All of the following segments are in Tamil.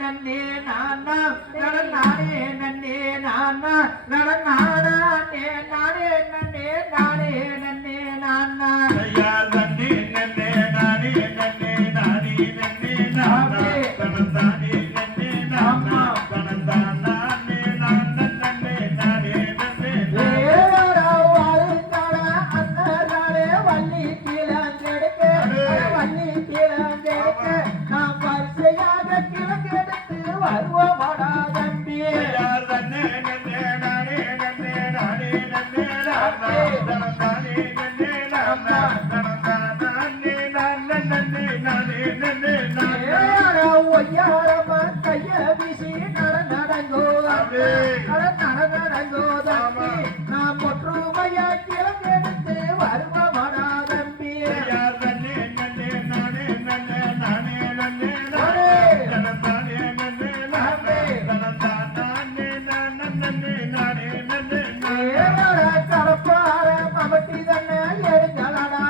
நன்னே நானா நானே நன்னே நானா நானே நானே நன்னே நானே நன்னே நானா ஐயா நன்னே நன்னே நானே நன்னே நானே நன்னே நானா தனதானே நன்னே நானா தனதானே நானே நன்னே நானே நன்னே ஏரா வாருங்கட அன்னராளே வள்ளி கீழங்கெடுக்க வள்ளி கீழங்கெடுக்க நாம் வரிசையாக கிழக்கெடுத்து வருவோமடா தம்பி ஐயா நன்னே நன்னே நானே நன்னே நானே நன்னே நானா தனதானே நன்னே நானா தனதானே நானே நன்னே நானே நன்னே நானா ஒய்யாரமா கைய வீசி நடங்கோ நடங்கோ தம்பி நாம் ஒற்றுமையா கிழக்கெடுத்து வருவோமடா தம்பி ஐயா நன்னே நன்னே நானே நன்னே நானே நன்னே நானா தனதானே நன்னே நானா தனதானே நானே நானே நன்னே நானா கடப்பார மமட்டி தன்னை எடுங்களடா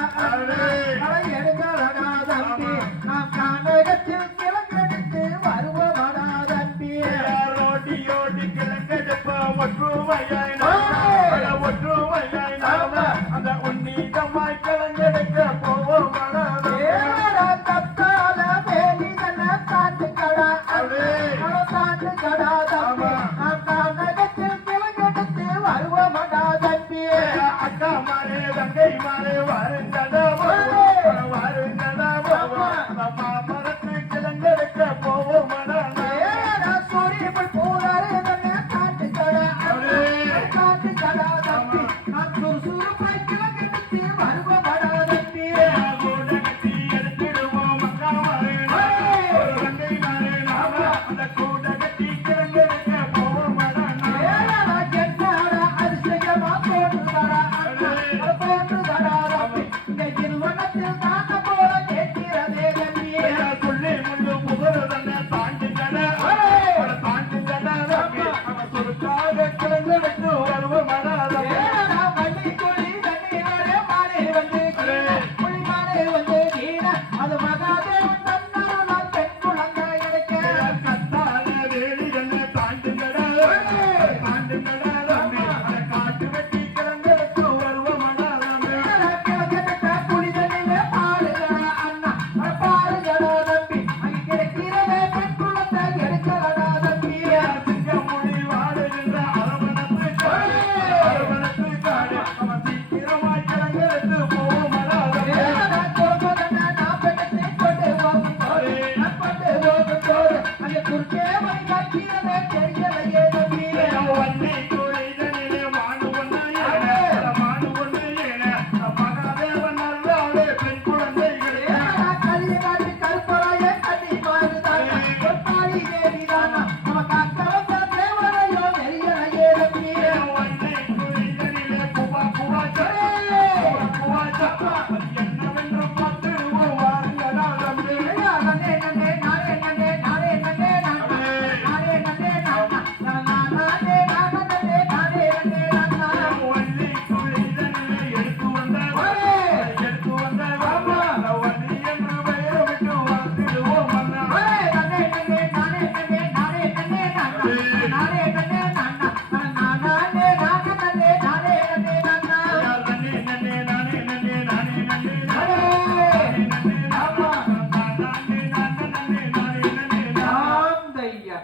எடுங்களடா தம்பி நாம் கானகத்தில் கிழக்கெடுத்து வருவோமடா தம்பி ரோடி யோடி கிழக்கெடுப்ப ஒற்றுமையாய் ஒற்றுமையாய் நாம அந்த உன்னீதமாய் கிழங்கெடுக்க போவோம் தத்தால வேலி தன்னை தாண்டுக்கடா தாண்டுக்கடா தம்பி நாம் கானகத்தில் கிழக்கெடுத்து வருவோமடா தம்பி அக்கா மாறே தங்கை மாறே வாருங்கடா வாருங்கடா மாமரத்து கிழங்கெடுக்க போவோம் சூரியப்பல் பூராரு தன்னை தாண்டுக்கடா தாண்டுக்கடா தம்பி நாம் சுறுசுறுப்பாய் கிழக்கெடுத்து வருவோமடா தம்பி கூட கட்டி எடுத்துடுவோம் அக்கா மாறே தங்கை மாறே நாம அந்த கூட கட்டி கிழங்கெடுக்க போவோம் என்னடா அதிசயமா போட்டுதடா போட்டுதடா தம்பி இந்த இருவனத்தில் தாண்ட போல கேட்கிறதே தம்பி சொல்லி முள்ளு புகழ் தாண்டிங்கடா தாண்டிங்கடா அவன் சொருக்காக கிழங்கெடுத்து வருவோம் ஏடா வள்ளி குழி தண்ணீரே மாறே வந்து குழி மாறே வந்து கீழ அது மகாதேவன் தன்னாரால் பெண் குழந்தை எடுக்க கத்தால வேலி தாண்டுங்கடா தாண்டுங்கடா காட்டு வெட்டி கிழங்கெடுத்து வருவோம் கிழக்கெடுத்த குழி தண்ணிலே பாருங்கடா அண்ணா பாருங்கடா தம்பி அங்கே கிடைக்கிறதே பெண் குழந்தை எடுக்கலடா தம்பி சிங்கமுடி வாடுகின்ற அரவணத்து காடு அவன் சீக்கிரமாய் கிழங்கெடுத்து போவோம் ஏடா கோபதன நாப்பெண்ணை கொண்டு போகும் போது நப்பட்டு போகும் போது அங்கே குறுக்கே வழி காக்கிறதே தெரியலையே தம்பி வண்ணி குழிதனிலே மாடு ஒன்று ஏன மகாதேவன் அருளாலே பெண் குழந்தைகளே ஏடா கலிய காட்டி கருப்பராயே கட்டி மாறுதானா கொத்தாரி தேவிதானா நமக்கு அக்கவந்த தேவரையோ தெரியலையே தம்பி வண்ணி குழிதனிலே குவா சப்பா என்னவென்று பார்த்துடுவோம் வாருங்கடா தம்பி நன்னே நன்னே நானே நன்னே நானே நன்னே நானே நன்னே நானா நானே நானே நானே நன்னே நானா வண்ணி குழிதனிலே எடுத்து வந்தார் வண்ணி என்று பெயர் விட்டு வாழ்த்திடுவோம் மன்னா நன்னே நன்னே நானே நன்னே நானே நன்னே நானா நானே நன்னே நானா நானே நன்னே நானா நன்னே நன்னே நானே நன்னே நானே நன்னே ராம் தையா